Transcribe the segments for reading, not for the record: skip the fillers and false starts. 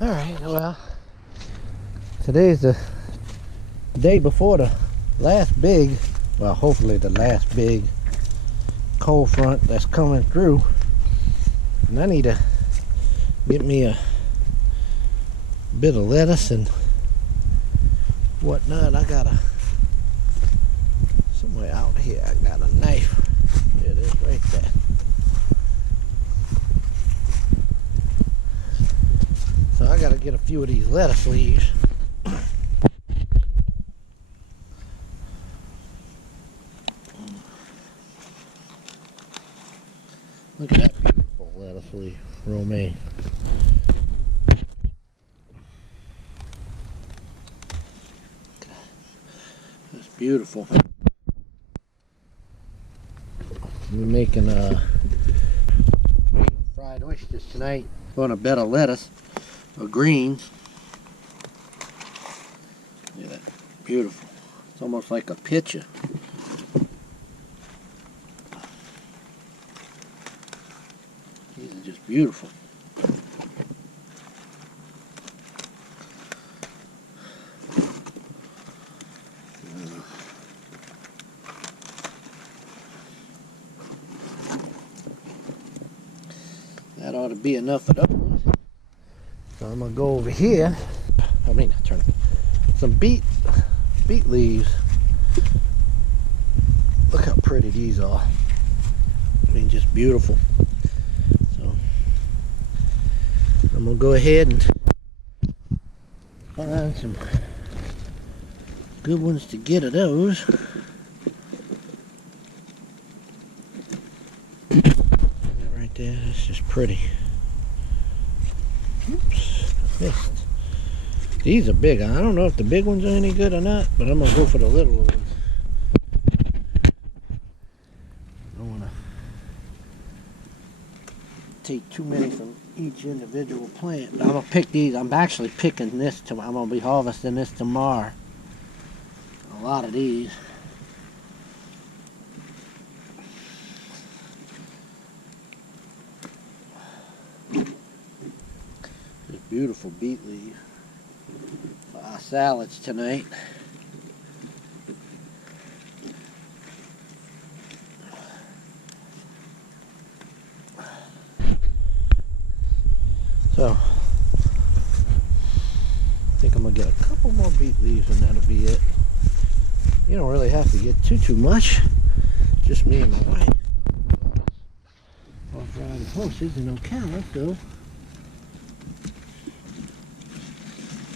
Alright, well, today's the day before the last big, well, hopefully the last big cold front that's coming through. And I need to get me a bit of lettuce and whatnot. I got somewhere out here, I got a knife. There it is right there. So I gotta get a few of these lettuce leaves. Look at that beautiful lettuce leaf, romaine. That's beautiful. We're making fried oysters tonight on a bed of lettuce or greens. Look at that, beautiful. It's almost like a picture. These are just beautiful. That ought to be enough of those. So I'm gonna go over here. Turn some beet leaves. Look how pretty these are. I mean, just beautiful. So I'm gonna go ahead and find some good ones to get of those. Right there, that's just pretty. Oops, I missed. These are big. I don't know if the big ones are any good or not, but I'm gonna go for the little ones. I don't wanna take too many from each individual plant. I'm gonna pick these. I'm actually picking this tomorrow. I'm gonna be harvesting this tomorrow. A lot of these. This beautiful beet leaf for our salads tonight. So, I think I'm gonna get a couple more beet leaves and that'll be it. You don't really have to get too much. Just me and my wife. Off riding horses in Ocala, so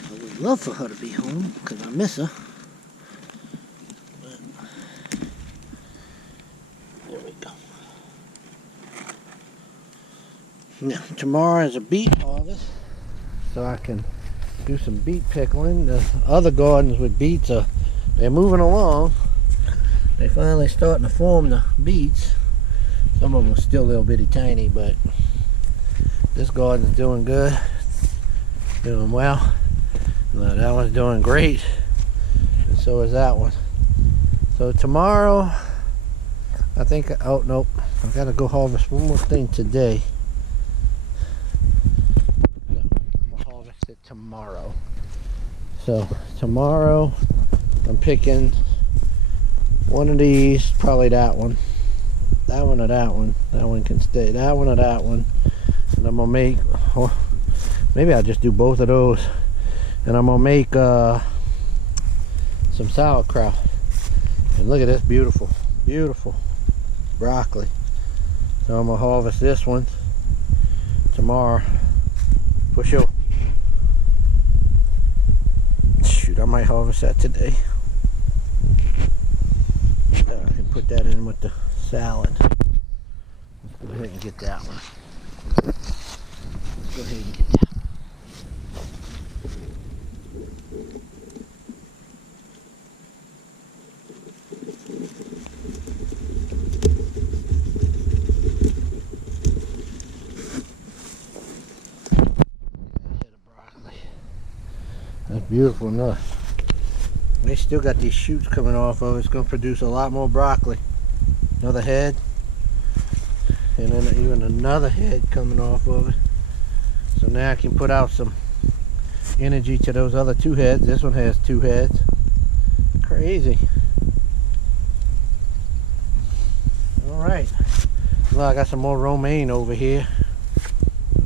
I would love for her to be home because I miss her. But there we go. Now, tomorrow is a beet harvest, so I can do some beet pickling. The other gardens with beets they're moving along. They finally starting to form the beets. Some of them are still a little bitty tiny, but this garden's doing good, doing well. That one's doing great, and so is that one. So tomorrow, I think, oh nope, I've got to go harvest one more thing today. No, I'm gonna harvest it tomorrow. So tomorrow, I'm picking one of these, probably that one. That one or that one. That one can stay. That one or that one. And I'm gonna make, or maybe I'll just do both of those. And I'm gonna make some sauerkraut. And look at this beautiful, beautiful broccoli. So I'm gonna harvest this one tomorrow for sure. Shoot, I might harvest that today. I can put that in with the salad. Let's go ahead and get that one. Let's go ahead and get that one. That's beautiful enough. They still got these shoots coming off of it. It's going to produce a lot more broccoli. Another head. And then even another head coming off of it. So now I can put out some energy to those other 2 heads. This one has 2 heads. Crazy. Alright. Look, I got some more romaine over here.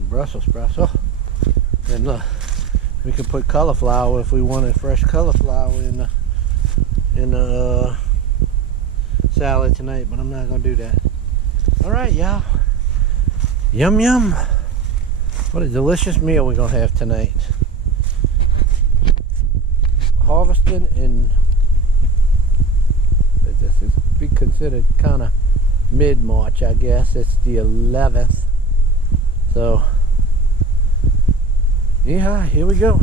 Brussels sprouts. Oh. And look, we could put cauliflower if we wanted fresh cauliflower in the salad tonight, but I'm not gonna do that. Alright, y'all. Yum yum. What a delicious meal we're gonna have tonight. Harvesting in, this is be considered kind of mid-March, I guess. It's the 11th. So yeah, here we go.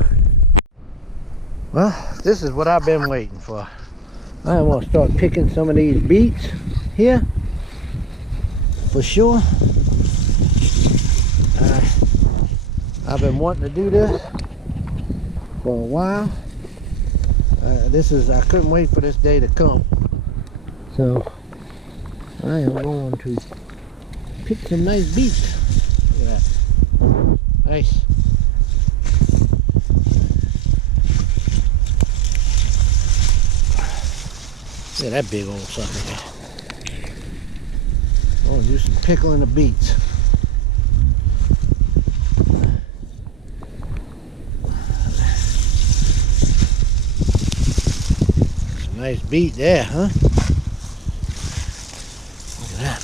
Well, this is what I've been waiting for. I want to start picking some of these beets here for sure. I've been wanting to do this for a while. I couldn't wait for this day to come. So I am going to pick some nice beets. Look at that. Nice. Look at that big old sucker there. I want to do some pickling of beets. Nice beet there, huh? Look at that.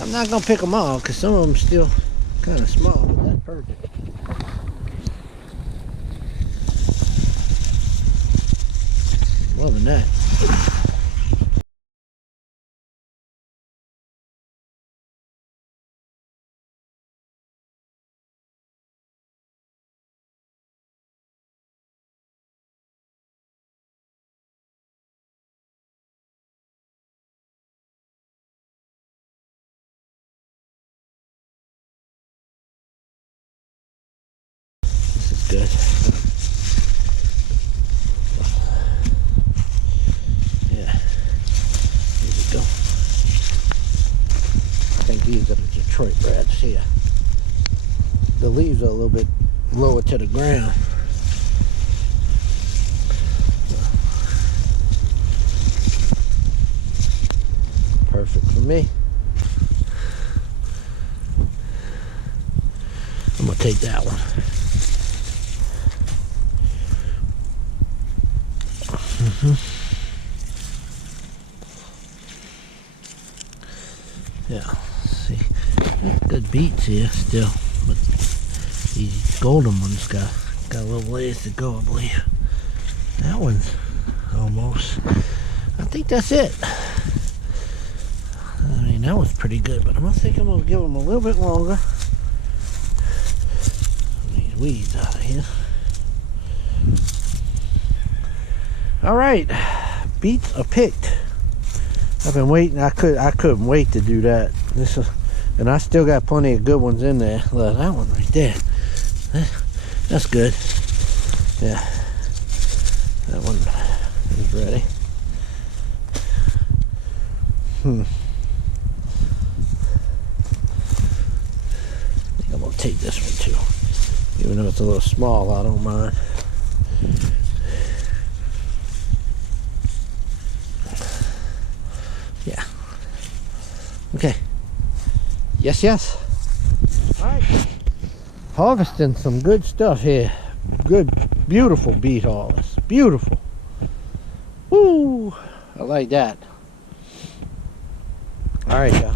I'm not gonna pick them all because some of them still kind of small, but that's perfect. Loving that. Good. Yeah. Here we go. I think these are the Detroit reds here. The leaves are a little bit lower to the ground. Perfect for me. I'm gonna take that one. Yeah, see, good beets here still, but these golden ones got a little ways to go, I believe. That one's almost, I think that's it. I mean, that was pretty good, but I think I'm gonna give them a little bit longer. These weeds out of here. All right, beets are picked. I've been waiting. I couldn't wait to do that. And I still got plenty of good ones in there. Look, that one right there. That's good. Yeah, that one is ready. I think I'm gonna take this one too, even though it's a little small. I don't mind. Yeah. Okay. Yes, yes. Alright. Harvesting some good stuff here. Good, beautiful beet harvest. Beautiful. Woo! I like that. Alright, y'all.